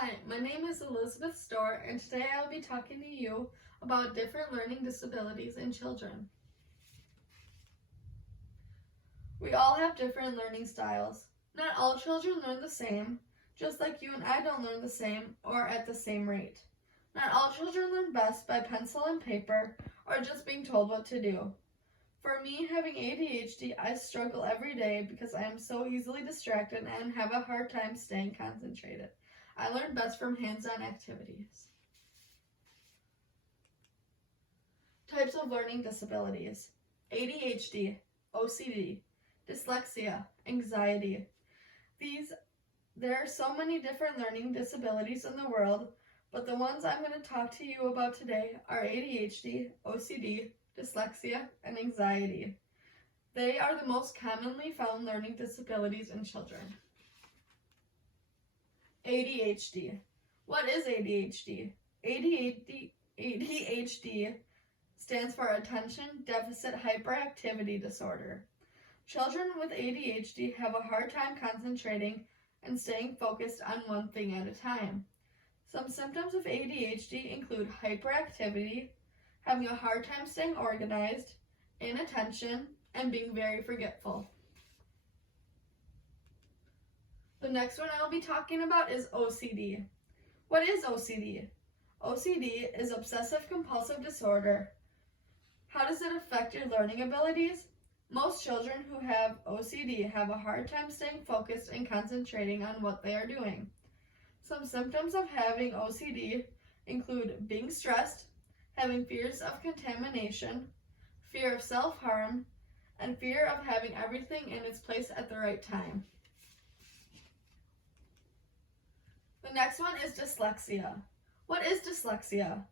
Hi, my name is Elizabeth Storr, and today I will be talking to you about different learning disabilities in children. We all have different learning styles. Not all children learn the same, just like you and I don't learn the same or at the same rate. Not all children learn best by pencil and paper or just being told what to do. For me, having ADHD, I struggle every day because I am so easily distracted and have a hard time staying concentrated. I learn best from hands-on activities. Types of learning disabilities: ADHD, OCD, dyslexia, anxiety. There are so many different learning disabilities in the world, but the ones I'm going to talk to you about today are ADHD, OCD, dyslexia, and anxiety. They are the most commonly found learning disabilities in children. ADHD. What is ADHD? ADHD stands for Attention Deficit Hyperactivity Disorder. Children with ADHD have a hard time concentrating and staying focused on one thing at a time. Some symptoms of ADHD include hyperactivity, having a hard time staying organized, inattention, and being very forgetful. The next one I'll be talking about is OCD. What is OCD? OCD is obsessive compulsive disorder. How does it affect your learning abilities? Most children who have OCD have a hard time staying focused and concentrating on what they are doing. Some symptoms of having OCD include being stressed, having fears of contamination, fear of self-harm, and fear of having everything in its place at the right time. The next one is dyslexia. What is dyslexia?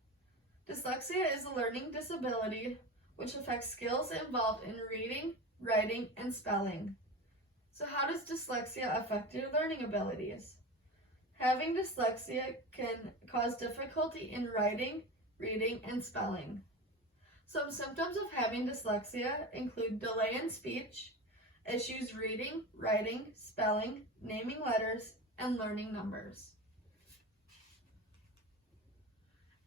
Dyslexia is a learning disability which affects skills involved in reading, writing, and spelling. So how does dyslexia affect your learning abilities? Having dyslexia can cause difficulty in writing, reading, and spelling. Some symptoms of having dyslexia include delay in speech, issues reading, writing, spelling, naming letters, and learning numbers.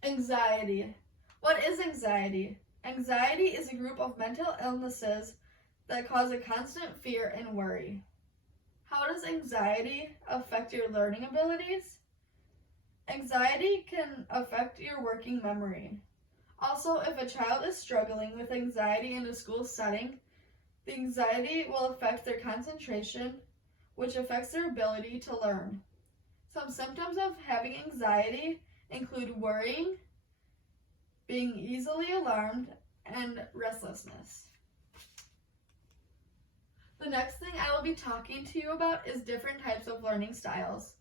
Anxiety. What is anxiety? Anxiety is a group of mental illnesses that cause a constant fear and worry. How does anxiety affect your learning abilities? Anxiety can affect your working memory. Also, if a child is struggling with anxiety in a school setting, the anxiety will affect their concentration, which affects their ability to learn. Some symptoms of having anxiety include worrying, being easily alarmed, and restlessness. The next thing I will be talking to you about is different types of learning styles.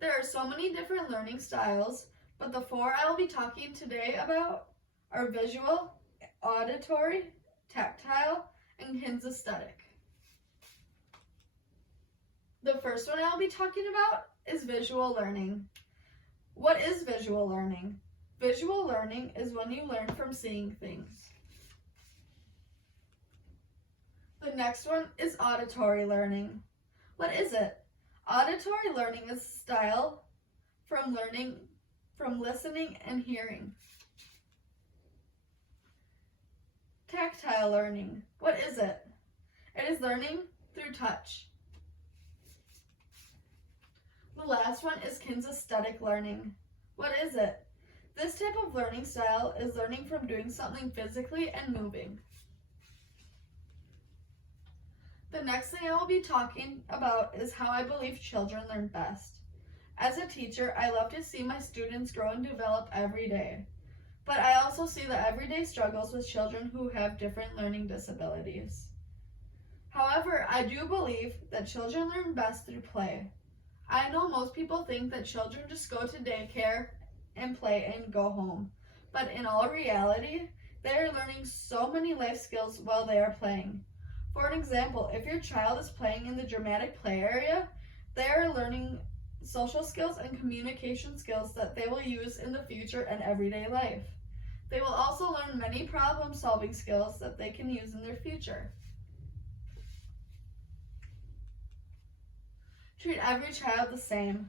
There are so many different learning styles, but the four I will be talking today about are visual, auditory, tactile, and kinesthetic. The first one I will be talking about is visual learning. What is visual learning? Visual learning is when you learn from seeing things. The next one is auditory learning. What is it? Auditory learning is a style from listening and hearing. Tactile learning. What is it? It is learning through touch. The last one is kinesthetic learning. What is it? This type of learning style is learning from doing something physically and moving. The next thing I will be talking about is how I believe children learn best. As a teacher, I love to see my students grow and develop every day. But I also see the everyday struggles with children who have different learning disabilities. However, I do believe that children learn best through play. I know most people think that children just go to daycare and play and go home. But in all reality, they are learning so many life skills while they are playing. For an example, if your child is playing in the dramatic play area, they are learning social skills and communication skills that they will use in the future and everyday life. They will also learn many problem-solving skills that they can use in their future. Treat every child the same.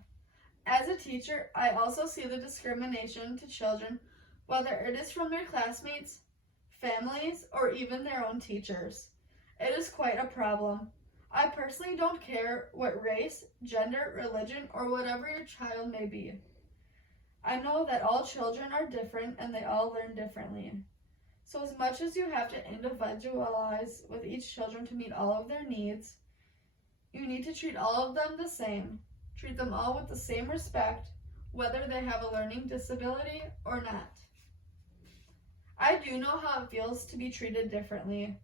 As a teacher, I also see the discrimination to children, whether it is from their classmates, families, or even their own teachers. It is quite a problem. I personally don't care what race, gender, religion, or whatever your child may be. I know that all children are different and they all learn differently. So as much as you have to individualize with each children to meet all of their needs, you need to treat all of them the same. Treat them all with the same respect, whether they have a learning disability or not. I do know how it feels to be treated differently.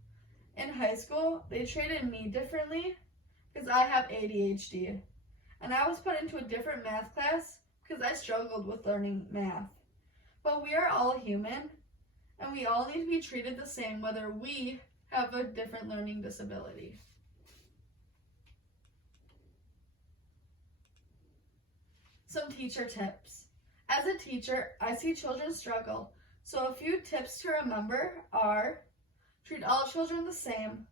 In high school, they treated me differently because I have ADHD, and I was put into a different math class because I struggled with learning math. But we are all human, and we all need to be treated the same whether we have a different learning disability. Some teacher tips. As a teacher, I see children struggle, so a few tips to remember are: treat all children the same.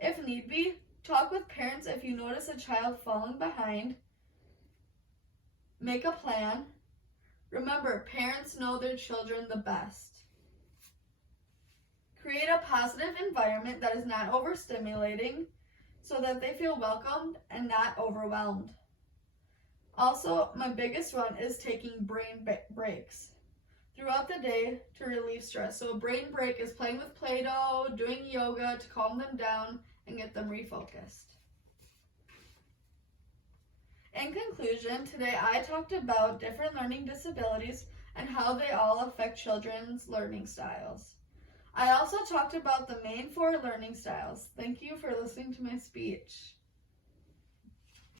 If need be, talk with parents if you notice a child falling behind. Make a plan. Remember, parents know their children the best. Create a positive environment that is not overstimulating so that they feel welcomed and not overwhelmed. Also, my biggest one is taking brain breaks throughout the day to relieve stress. So a brain break is playing with Play-Doh, doing yoga to calm them down and get them refocused. In conclusion, today I talked about different learning disabilities and how they all affect children's learning styles. I also talked about the main 4 learning styles. Thank you for listening to my speech.